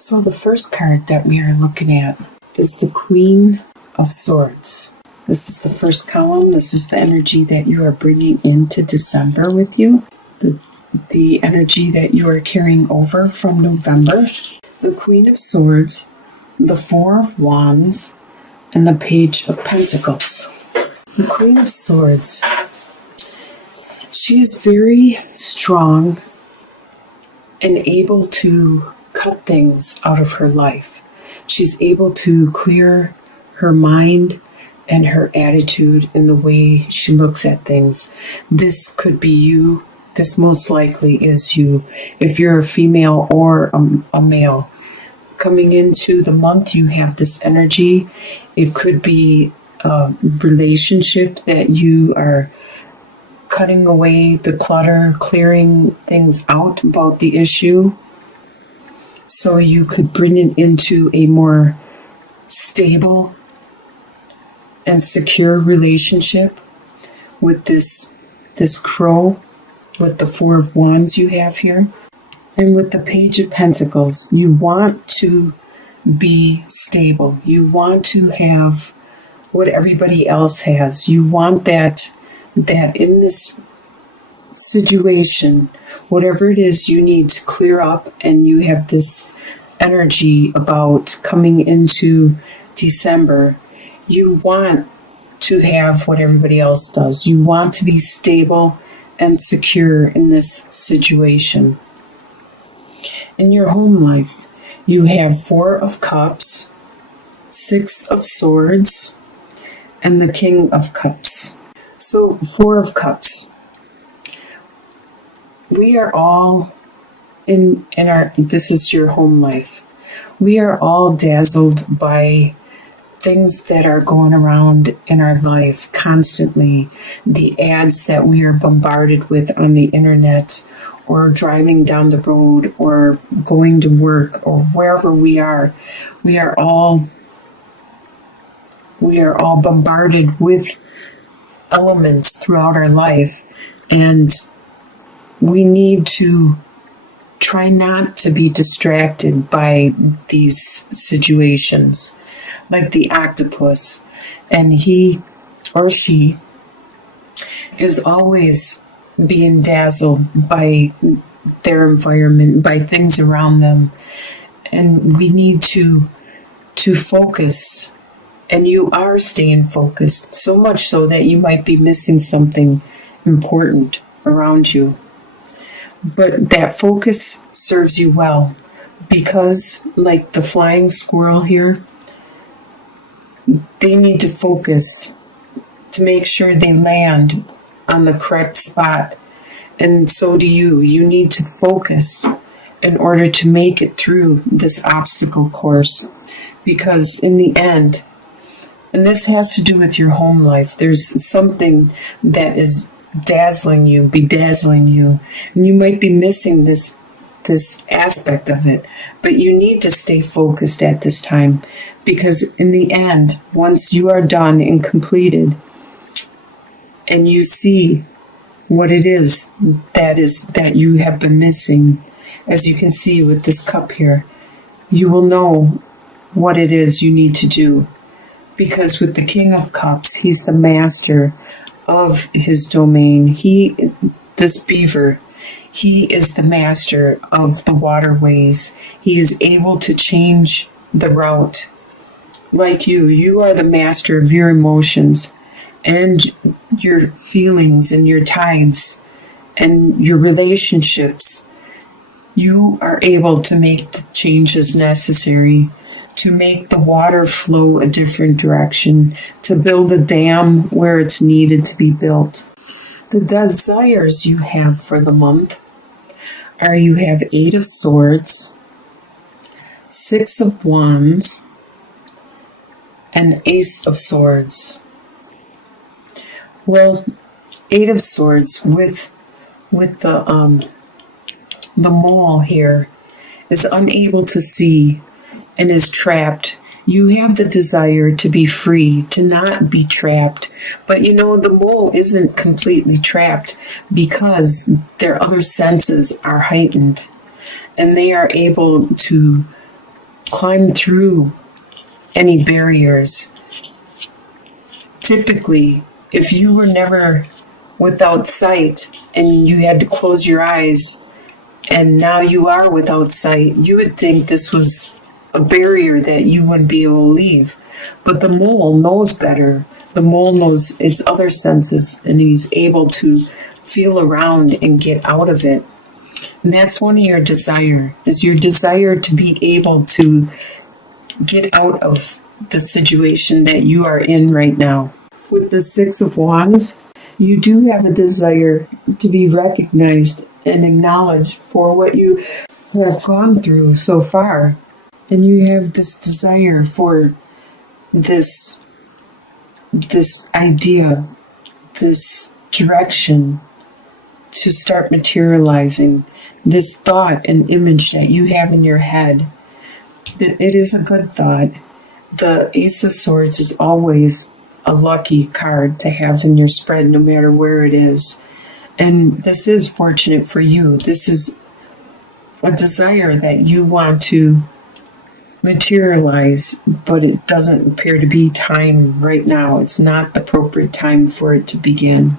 So the first card that we are looking at is the Queen of Swords. This is the first column. This is the energy that you are bringing into December with you. The energy that you are carrying over from November. The Queen of Swords, the Four of Wands, and the Page of Pentacles. The Queen of Swords, she is very strong and able to cut things out of her life. She's able to clear her mind and her attitude and the way she looks at things. This could be you. This most likely is you. If you're a female or a male. Coming into the month, you have this energy. It could be a relationship that you are cutting away the clutter, clearing things out about the issue. So you could bring it into a more stable and secure relationship with this crow, with the Four of Wands you have here. And with the Page of Pentacles, you want to be stable. You want to have what everybody else has. You want that in this situation, whatever it is you need to clear up, and you have this energy about coming into December, you want to have what everybody else does. You want to be stable and secure in this situation. In your home life, you have Four of Cups, Six of Swords, and the King of Cups. So, Four of Cups. We are all in our, this is your home life. We are all dazzled by things that are going around in our life constantly. The ads that we are bombarded with on the internet, or driving down the road, or going to work, or wherever we are all bombarded with elements throughout our life, and we need to try not to be distracted by these situations, like the octopus, and he or she is always being dazzled by their environment, by things around them. And we need to focus, and you are staying focused, so much so that you might be missing something important around you. But that focus serves you well, because like the flying squirrel here, they need to focus to make sure they land on the correct spot. And so do you. You need to focus in order to make it through this obstacle course. Because in the end, and this has to do with your home life, there's something that is dazzling you, bedazzling you, and you might be missing this aspect of it. But you need to stay focused at this time, because in the end, once you are done and completed, and you see what it is that you have been missing, as you can see with this cup here, you will know what it is you need to do. Because with the King of Cups, he's the master of his domain. This beaver, he is the master of the waterways. He is able to change the route. Like you are the master of your emotions and your feelings and your tides and your relationships. You are able to make the changes necessary to make the water flow a different direction, to build a dam where it's needed to be built. The desires you have for the month are, you have Eight of Swords, Six of Wands, and Ace of Swords. Well, Eight of Swords with the mole here is unable to see and is trapped. You have the desire to be free, to not be trapped. But the mole isn't completely trapped, because their other senses are heightened, and they are able to climb through any barriers. Typically, if you were never without sight and you had to close your eyes and now you are without sight, you would think this was a barrier that you wouldn't be able to leave. But the mole knows better. The mole knows its other senses, and he's able to feel around and get out of it. And that's one of your desire, is your desire to be able to get out of the situation that you are in right now. With the Six of Wands, you do have a desire to be recognized and acknowledged for what you have gone through so far. And you have this desire for this idea, this direction to start materializing, this thought and image that you have in your head. That it is a good thought. The Ace of Swords is always a lucky card to have in your spread, no matter where it is. And this is fortunate for you. This is a desire that you want to materialize, but it doesn't appear to be time right now. It's not the appropriate time for it to begin.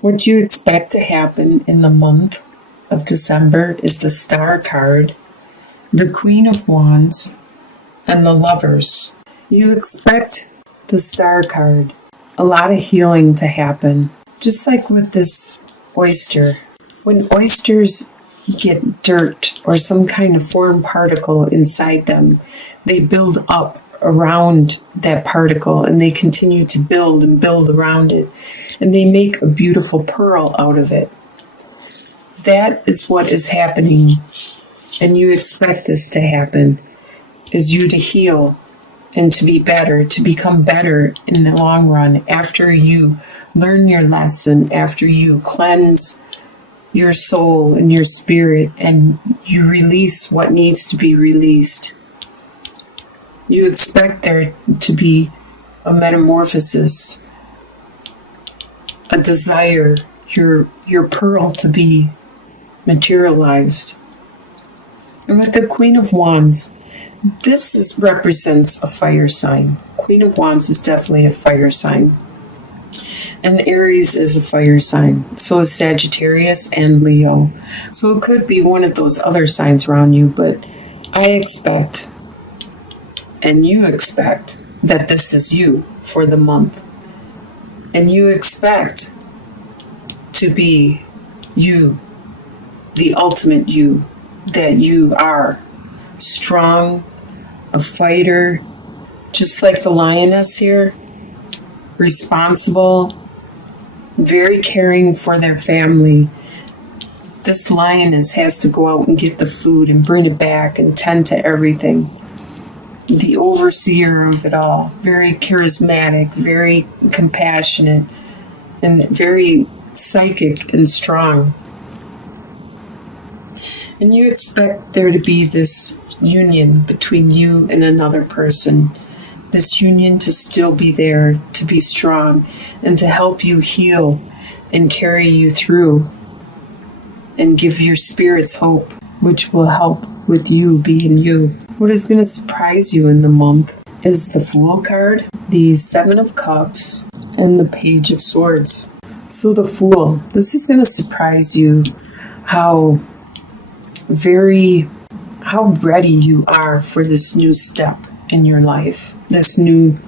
What you expect to happen in the month of December is the Star card, the Queen of Wands, and the Lovers. You expect the Star card, a lot of healing to happen, just like with this oyster. When oysters get dirt or some kind of foreign particle inside them, they build up around that particle and they continue to build and build around it, and they make a beautiful pearl out of it. That is what is happening, and you expect this to happen, is you to heal and to be better, to become better in the long run after you learn your lesson, after you cleanse your soul and your spirit and you release what needs to be released. You expect there to be a metamorphosis, a desire, your pearl to be materialized. And with the Queen of Wands, this represents a fire sign. Queen of Wands is definitely a fire sign. And Aries is a fire sign. So is Sagittarius and Leo. So it could be one of those other signs around you, but I expect, and you expect, that this is you for the month. And you expect to be you, the ultimate you, that you are. Strong, a fighter, just like the lioness here, responsible, very caring for their family. This lioness has to go out and get the food and bring it back and tend to everything. The overseer of it all, very charismatic, very compassionate, and very psychic and strong. And you expect there to be this union between you and another person. This union to still be there, to be strong, and to help you heal and carry you through and give your spirits hope, which will help with you being you. What is going to surprise you in the month is the Fool card, the Seven of Cups, and the Page of Swords. So the Fool, this is going to surprise you how ready you are for this new step in your life, this new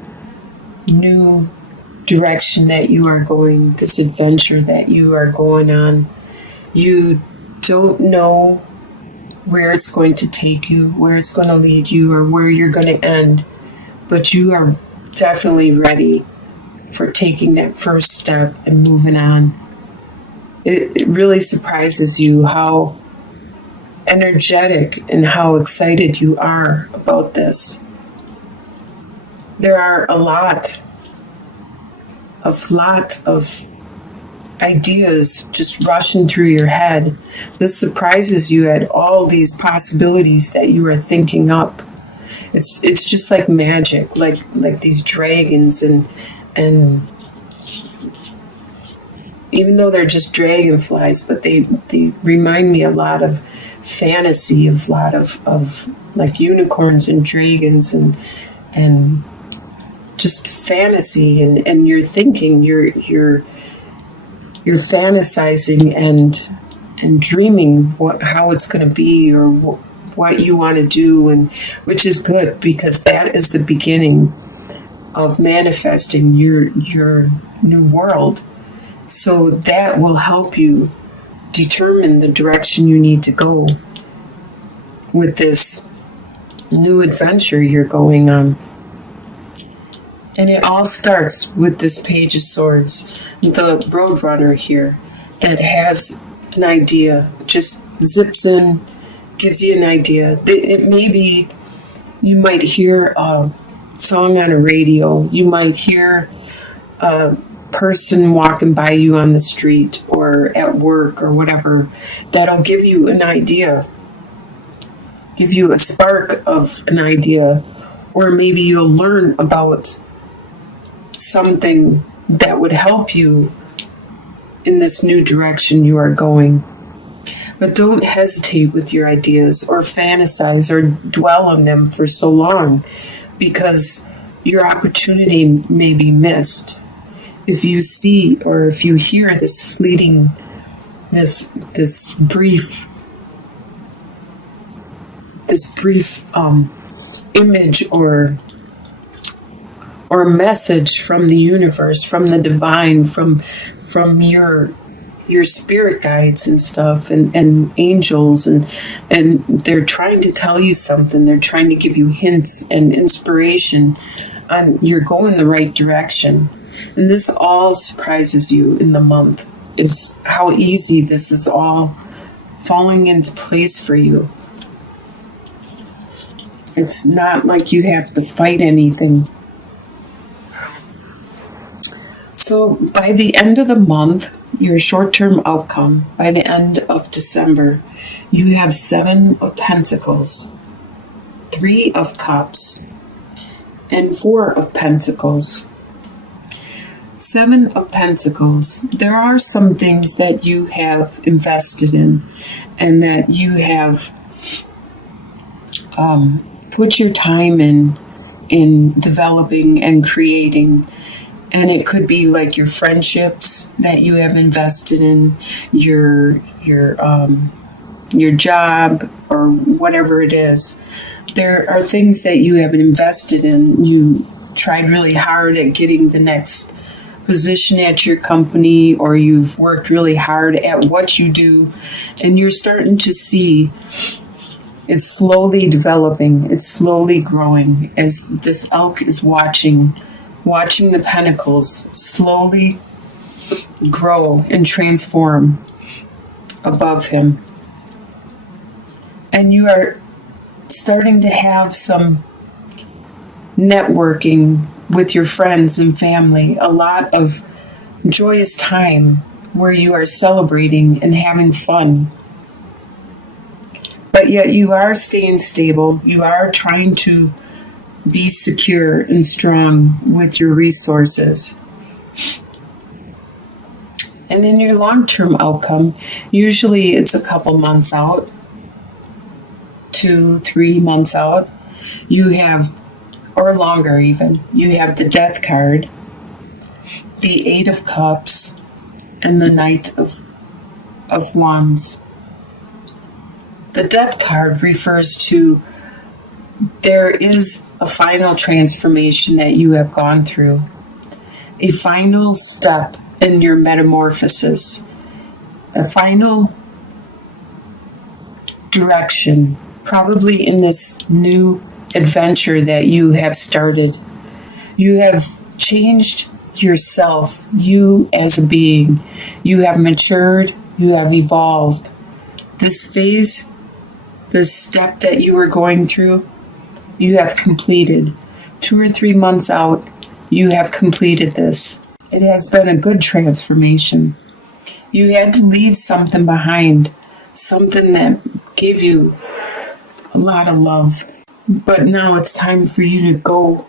direction that you are going, this adventure that you are going on. You don't know where it's going to take you, where it's going to lead you, or where you're going to end, but you are definitely ready for taking that first step and moving on. It really surprises you how energetic and how excited you are about this. There are a lot of ideas just rushing through your head. This surprises you at all these possibilities that you are thinking up. It's just like magic, like these dragons and even though they're just dragonflies, but they remind me a lot of fantasy of a lot of like unicorns and dragons and just fantasy, and you're thinking, you're fantasizing and dreaming how it's going to be, or what you want to do, and which is good, because that is the beginning of manifesting your new world. So that will help you determine the direction you need to go with this new adventure you're going on. And it all starts with this Page of Swords, the Roadrunner here, that has an idea, just zips in, gives you an idea. It may be, you might hear a song on a radio, you might hear a person walking by you on the street or at work or whatever, that'll give you an idea, give you a spark of an idea, or maybe you'll learn about something that would help you in this new direction you are going. But don't hesitate with your ideas or fantasize or dwell on them for so long, because your opportunity may be missed. If you see or if you hear this fleeting, this brief image or message from the universe, from the divine, from your spirit guides and stuff, and angels, and they're trying to tell you something, they're trying to give you hints and inspiration on you're going the right direction. And this all surprises you in the month, is how easy this is all falling into place for you. It's not like you have to fight anything. So by the end of the month, your short-term outcome, by the end of December, you have 7 of Pentacles, 3 of Cups, and 4 of Pentacles. 7 of Pentacles. There are some things that you have invested in and that you have put your time in developing and creating. And it could be like your friendships that you have invested in, your job, or whatever it is. There are things that you have invested in. You tried really hard at getting the next position at your company, or you've worked really hard at what you do, and you're starting to see it's slowly developing, it's slowly growing, as this elk is watching the pentacles slowly grow and transform above him. And you are starting to have some networking with your friends and family, a lot of joyous time where you are celebrating and having fun. But yet you are staying stable. You are trying to be secure and strong with your resources. And in your long-term outcome, usually it's a couple months out, 2-3 months out, you have, or longer even, you have the Death card, the 8 of Cups, and the Knight of Wands. The Death card refers to there is a final transformation that you have gone through, a final step in your metamorphosis, a final direction, probably in this new adventure that you have started. You have changed yourself, you as a being. You have matured, you have evolved. This phase, this step that you were going through, you have completed. 2 or 3 months out, you have completed this. It has been a good transformation. You had to leave something behind, something that gave you a lot of love. But now it's time for you to go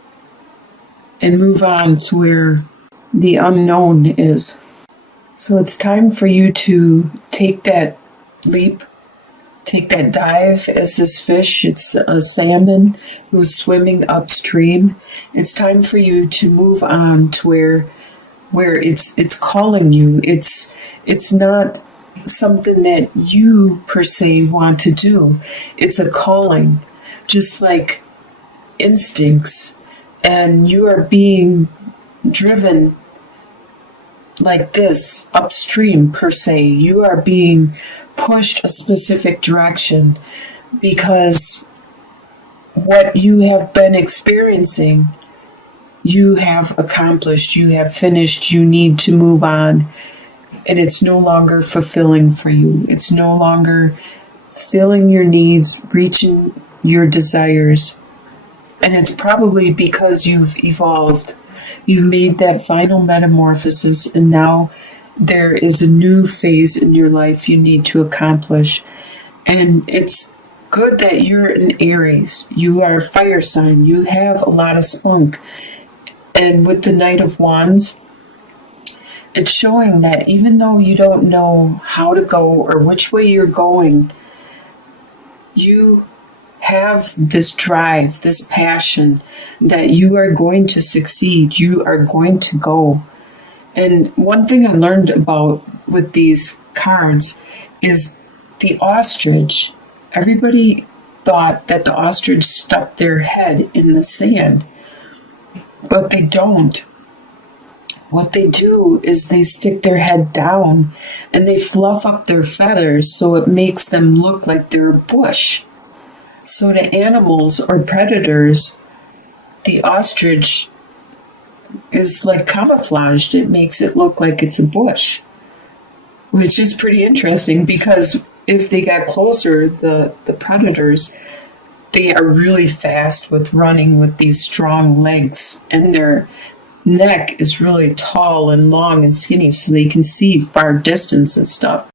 and move on to where the unknown is. So it's time for you to take that leap take that dive as this fish. It's a salmon who's swimming upstream. It's time for you to move on to where it's calling you. It's not something that you per se want to do. It's a calling, just like instincts, and you are being driven like this upstream per se. You are being pushed a specific direction because what you have been experiencing, you have accomplished, you have finished, you need to move on, and it's no longer fulfilling for you. It's no longer filling your needs, reaching your desires. And it's probably because you've evolved. You've made that final metamorphosis, and now there is a new phase in your life you need to accomplish. And it's good that you're an Aries. You are a fire sign. You have a lot of spunk. And with the Knight of Wands, it's showing that even though you don't know how to go or which way you're going, you have this drive, this passion that you are going to succeed. You are going to go. And one thing I learned about with these cards is the ostrich. Everybody thought that the ostrich stuck their head in the sand, but they don't. What they do is they stick their head down and they fluff up their feathers so it makes them look like they're a bush. So to animals or predators, the ostrich is like camouflaged. It makes it look like it's a bush, which is pretty interesting because if they got closer, the predators, they are really fast with running with these strong legs, and their neck is really tall and long and skinny so they can see far distance and stuff.